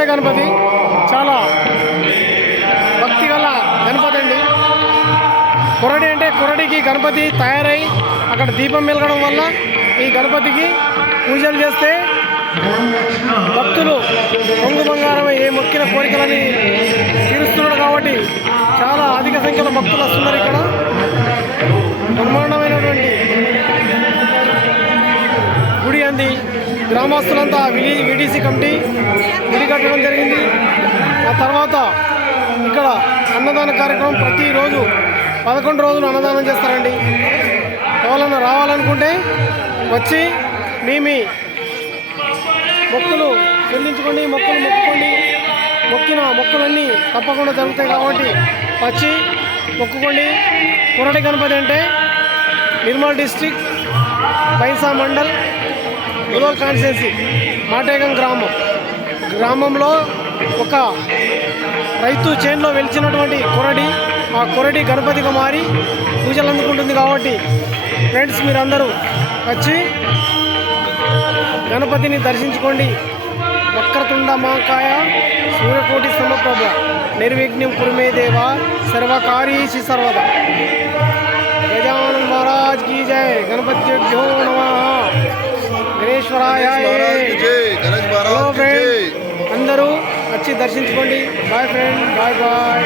గరుడ గణపతి. చాలా భక్తి గల గణపతి అండి. కురడి అంటే కురడికి గణపతి తయారై అక్కడ దీపం వెలగడం వల్ల ఈ గణపతికి పూజలు చేస్తే భక్తులు పొంగు బంగారం ఏ మొక్కిన కోరికలని తీరుస్తున్నాడు కాబట్టి చాలా అధిక సంఖ్యలో భక్తులు వస్తున్నారు ఇక్కడ. బ్రహ్మాండమైనటువంటి గుడి అంది గ్రామస్తులంతా విడి విడిసి కమిటీ గుడి కట్టడం జరిగింది. ఆ తర్వాత ఇక్కడ అన్నదాన కార్యక్రమం ప్రతిరోజు పదకొండు రోజులు అన్నదానం చేస్తారండి. ఎవరన్నా రావాలనుకుంటే వచ్చి మీ మీ మొక్కులు చెల్లించుకోండి మొక్కులు మొక్కుకోండి. మొక్కిన మొక్కులన్నీ తప్పకుండా జరుగుతాయి కాబట్టి వచ్చి మొక్కుకోండి. కొరటి గణపతి అంటే నిర్మల్ డిస్టిక్ పైసా మండల్ ఉలో కాన్స్టిట్యున్సీ మాటేగం గ్రామం. గ్రామంలో ఒక రైతు చేనులో వెలిచినటువంటి కొరడి ఆ కొరడి గణపతిగా మారి పూజలు అందుకుంటుంది కాబట్టి ఫ్రెండ్స్ మీరందరూ వచ్చి గణపతిని దర్శించుకోండి. వక్రతుండ మాకాయ సూర్యకోటి సమప్రభ నిర్విఘ్నం కురుమే దేవ సర్వకారీషి సర్వద. గజానన్ మహారాజ్ కీ జయ గణపతి వెంకటేశ్వరాయ ఫ్రెండ్ అందరూ వచ్చి దర్శించుకోండి. Bye friend bye bye.